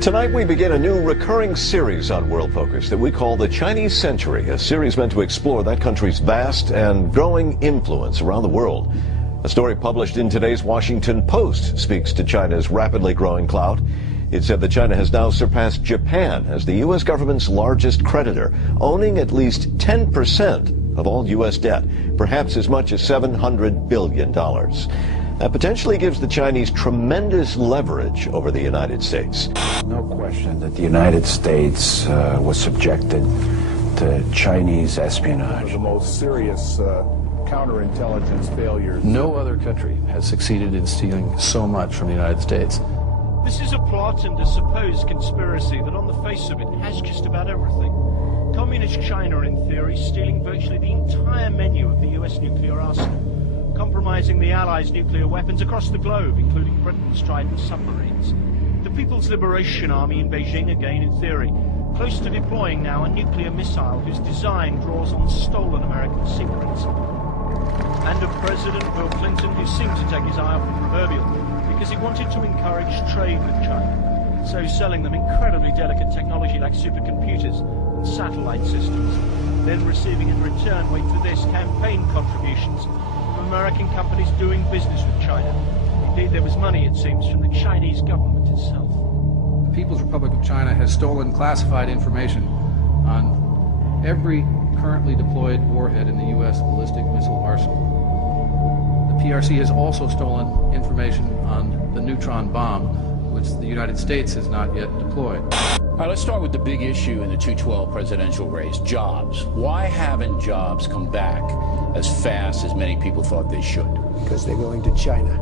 Tonight we begin a new recurring series on World Focus that we call the Chinese Century, a series meant to explore that country's vast and growing influence around the world. A story published in today's Washington Post speaks to China's rapidly growing clout. It said that China has now surpassed Japan as the U.S. government's largest creditor, owning at least 10% of all U.S. debt, perhaps as much as $700 billion. That potentially gives the Chinese tremendous leverage over the United States. No question that the United States was subjected to Chinese espionage. The most serious counterintelligence failures. No other country has succeeded in stealing so much from the United States. This is a plot and a supposed conspiracy that on the face of it has just about everything. Communist China, in theory, stealing virtually the entire menu of the US nuclear arsenal, compromising the Allies' nuclear weapons across the globe, including Britain's Trident submarines. The People's Liberation Army in Beijing, again in theory, close to deploying now a nuclear missile whose design draws on stolen American secrets. And a President Bill Clinton who seemed to take his eye off the proverbial because he wanted to encourage trade with China, so selling them incredibly delicate technology like supercomputers and satellite systems, then receiving in return, wait for this, campaign contributions from American companies doing business with China. Indeed, there was money, it seems, from the Chinese government itself. The People's Republic of China has stolen classified information on every currently deployed warhead in the U.S. ballistic missile arsenal. The PRC has also stolen information on the neutron bomb, which the United States has not yet deployed. All right, let's start with the big issue in the 2012 presidential race, jobs. Why haven't jobs come back as fast as many people thought they should? Because they're going to China.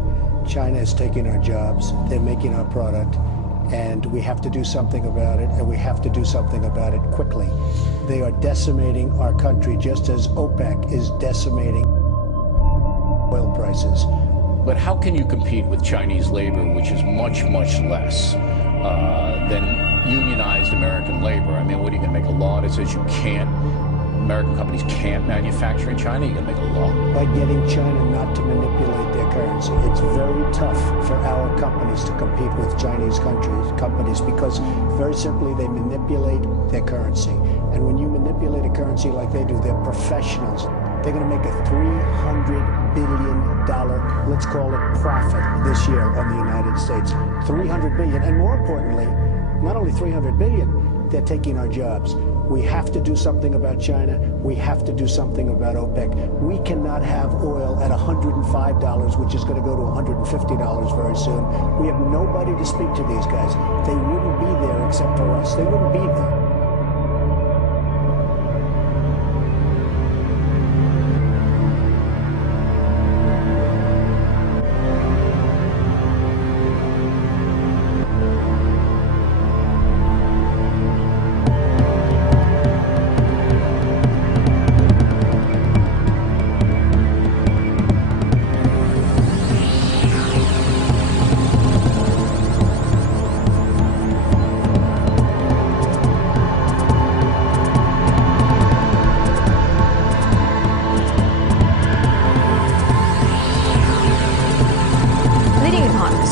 China is taking our jobs, they're making our product, and we have to do something about it, and we have to do something about it quickly. They are decimating our country just as OPEC is decimating oil prices. But how can you compete with Chinese labor, which is much, much less than unionized American labor? I mean, what are you going to make a law that says you can't, American companies can't manufacture in China? You're going to make a law? By getting China not to manipulate their currency. It's very tough for our companies to compete with Chinese companies because very simply they manipulate their currency. And when you manipulate a currency like they do, they're professionals. They're going to make a $300 billion, let's call it, profit this year on the United States. $300 billion. And more importantly, not only $300 billion, they're taking our jobs. We have to do something about China. We have to do something about OPEC. We cannot have oil at $105, which is going to go to $150 very soon. We have nobody to speak to these guys. They wouldn't be there except for us. They wouldn't be there.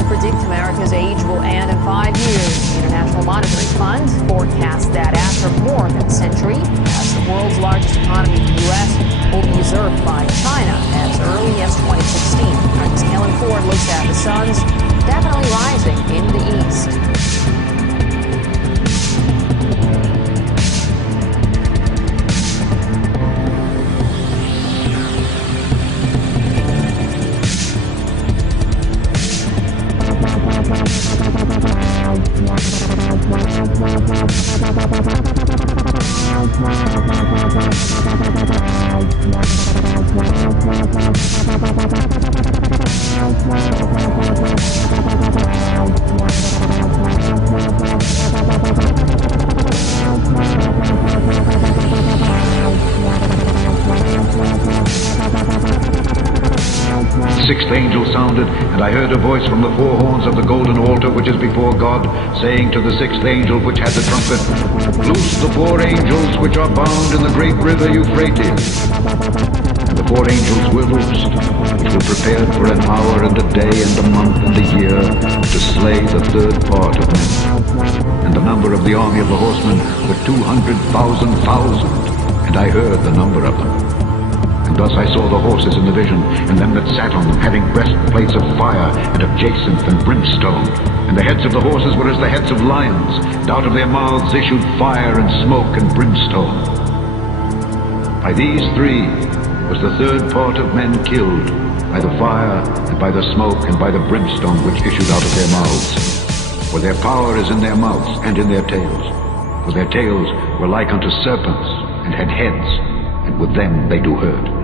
Predict America's age will end in 5 years. The International Monetary Fund forecasts that after more than a century, as the world's largest economy, the U.S., will be usurped by China as early as 2016. As Helen Ford looks at the suns definitely rising in the east. 6th angel sounded, and I heard a voice from the four horns of the golden altar which is before God, saying to the 6th angel which had the trumpet, Loose the 4 angels which are bound in the great river Euphrates. And the the four angels were loosed, which were prepared for an hour and a day and a month and a year to slay the third part of men. And the number of the army of the horsemen were 200,000,000, and I heard the number of them. And thus I saw the horses in the vision, and them that sat on them, having breastplates of fire, and of jacinth and brimstone. And the heads of the horses were as the heads of lions, and out of their mouths issued fire and smoke and brimstone. By these three was the third part of men killed, by the fire, and by the smoke, and by the brimstone which issued out of their mouths. For their power is in their mouths and in their tails. For their tails were like unto serpents, and had heads, and with them they do hurt.